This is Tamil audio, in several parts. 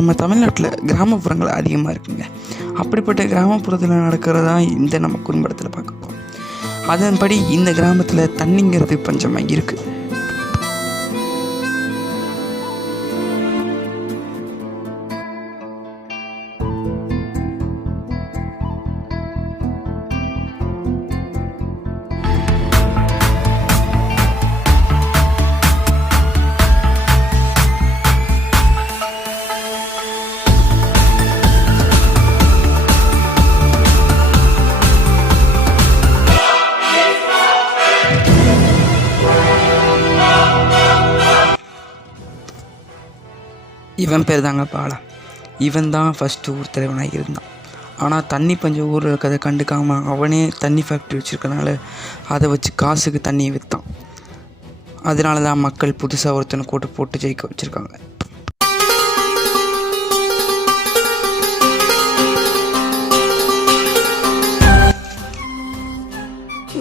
நம்ம தமிழ்நாட்டில் கிராமப்புறங்கள் அதிகமாக இருக்குங்க. அப்படிப்பட்ட கிராமப்புறத்தில் நடக்கிறதா இந்த நம்ம குறும்படத்தில் பார்க்க. அதன்படி இந்த கிராமத்தில் தண்ணிங்கிறது பஞ்சமாக இருக்குது. இவன் பேர் தாங்க பாலா. இவன் தான் ஃபஸ்ட்டு ஊர் தலைவனாக இருந்தான். ஆனால் தண்ணி பஞ்சம் ஊரில் இருக்கிறத கண்டுக்காமல் அவனே தண்ணி ஃபேக்ட்ரி வச்சுருக்கனால அதை வச்சு காசுக்கு தண்ணியை விற்றான். அதனால தான் மக்கள் புதுசாக ஒருத்தனை கூட்டு போட்டு ஜெயிக்க வச்சுருக்காங்க.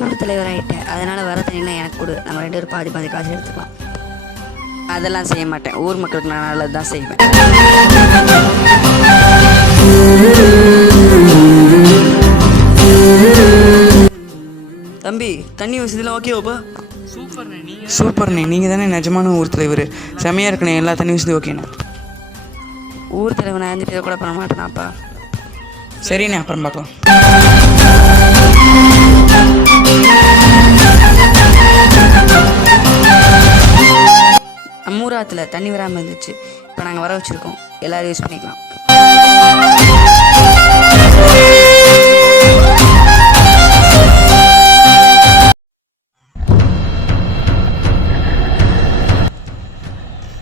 ஊர் தலைவர் ஆகிட்டேன், அதனால் வர தண்ணிலாம் எனக்கு கொடு, நம்ம 2 பேரும் பாதி பாதி காசு எடுத்துக்கலாம். அதெல்லாம் செய்ய மாட்டேன். ஊர் மக்களுக்கு நான் நல்லது தான் செய்வேன். தம்பி, தண்ணி வசதியெல்லாம் ஓகேவாப்பா? சூப்பர்ண்ணே, நீங்கள் தானே நிஜமான ஊர் தலைவர். செமையாக இருக்கணே, எல்லா தண்ணி வசதி ஓகேண்ணா. ஊர் தலைவர் நான் இருந்துட்டு கூட பண்ண மாட்டேனாப்பா. சரிண்ணே, அப்புறம் பார்க்கலாம். நம்ம ஊராத்தில் தண்ணி வராமல் இருந்துச்சு. இப்போ நாங்கள் வர வச்சுருக்கோம், எல்லோரும் யூஸ் பண்ணிக்கலாம்.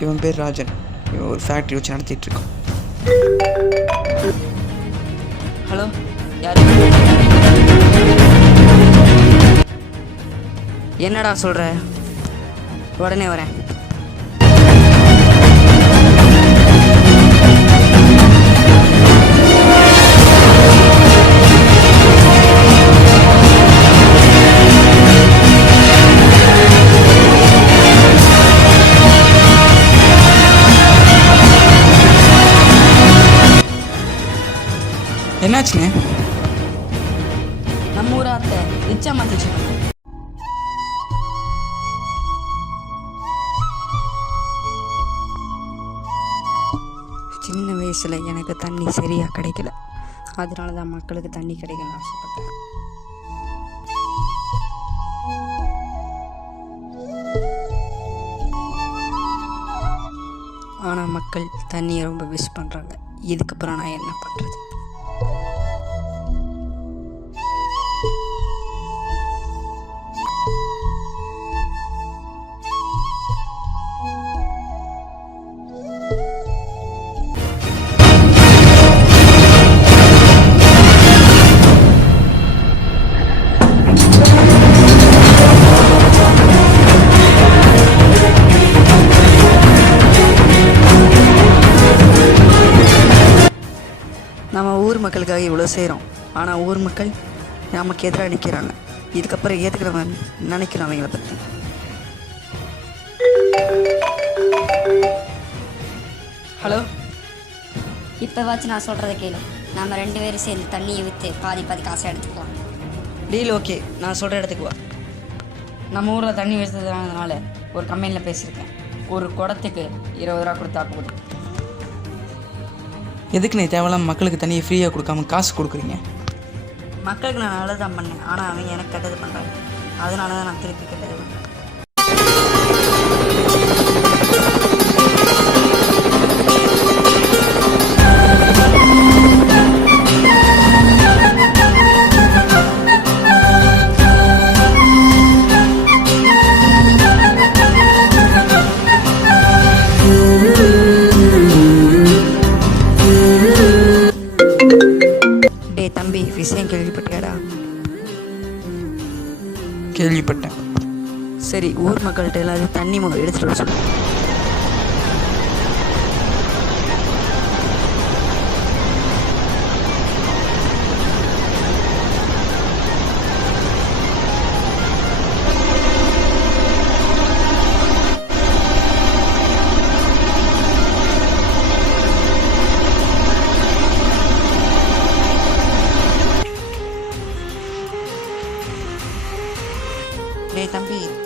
இவன் பேர் ராஜன். இவன் ஒரு ஃபேக்ட்ரி வச்சு நடத்திட்டுருக்கான். ஹலோ, யார்? என்னடா சொல்கிற? உடனே வரேன். என்னாச்சுங்க? நம்ம ஊராத்த ரிச்சா மாத்திச்சு. சின்ன வயசில் எனக்கு தண்ணி சரியாக கிடைக்கல. அதனால தான் மக்களுக்கு தண்ணி கிடைக்கணும்னு ஆசைப்பட்டேன். ஆனால் மக்கள் தண்ணியை ரொம்ப மிஸ் பண்ணுறாங்க. இதுக்கப்புறம் நான் என்ன பண்ணுறது? நம்ம ஊர் மக்களுக்காக இவ்வளோ செய்கிறோம், ஆனால் ஊர் மக்கள் நமக்கு எதிராக நிற்கிறாங்க. இதுக்கப்புறம் ஏற்றுக்கிறவன் நினைக்கிறோம் அவங்கள பற்றி. ஹலோ, இப்போவாச்சும் நான் சொல்கிறத கேளு. நம்ம 2 பேரும் சேர்ந்து தண்ணியை விற்று பாதி பாதி காசை எடுத்துக்கலாம். டீல் ஓகே, நான் சொல்கிற இடத்துக்கு வா. நம்ம ஊரில் தண்ணி வச்சதுனால ஒரு கம்பெனியில் பேசியிருக்கேன். ஒரு குடத்துக்கு 20 ரூபா கொடுத்தா போதும். எதுக்கு நீ தேவையில்லாம மக்களுக்கு தண்ணியை ஃப்ரீயாக கொடுக்காம காசு கொடுக்குறீங்க? மக்களுக்கு நான் நல்லது தான் பண்ணேன், ஆனால் அவங்க எனக்கு கெட்டது பண்ணுறாங்க. அதனால தான் நான் திருப்பி கெட்டது பண்ணுறேன். தம்பி, விஷயம் கேள்விப்பட்டியாடா? கேள்விப்பட்டேன். சரி, ஊர் மக்கள்கிட்ட எல்லாரும் தண்ணி எடுத்துகிட்டு வர சொல்லு.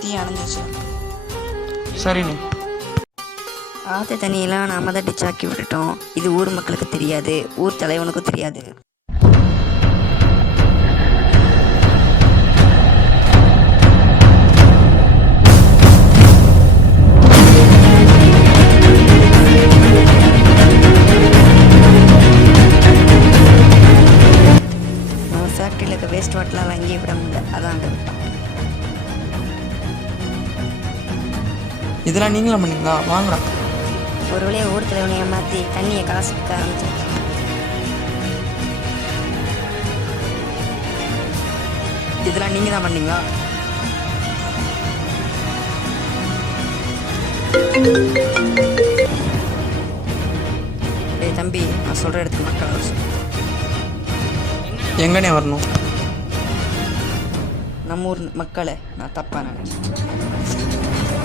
தீ அணைஞ்சு வச்சு. சரிண்ணே. ஆற்று தண்ணியெல்லாம் நாம தான் டிச்சாக்கி விட்டுட்டோம். இது ஊர் மக்களுக்கு தெரியாது, ஊர் தலைவனுக்கும் தெரியாது. நம்ம ஃபேக்ட்ரியில் இருக்க வேஸ்ட் வாட்டர்லாம் அங்கேயே விட முடியல, அதான் அங்கே விட்டோம். இதெல்லாம் நீங்களும் பண்ணீங்களா? வாங்கடா. ஒரு வழியாக ஊர் தலைவனை ஏமாற்றி தண்ணியை காசுக்க ஆரம்பிச்சோம். இதெல்லாம் நீங்கள் தான் பண்ணீங்களா? டேய் தம்பி, நான் சொல்கிற இடத்துக்கு மக்கள் வர சொல்லு. எங்கண்ணே வரணும்? நம்ம ஊர் மக்களை நான் தப்பாக நினைச்சேன்.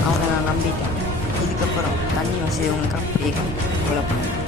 அவனை நான் நம்பிட்டேன். இதுக்கப்புறம் தண்ணி வசதி உங்களுக்கு அப்படியே கொலை பண்ணேன்.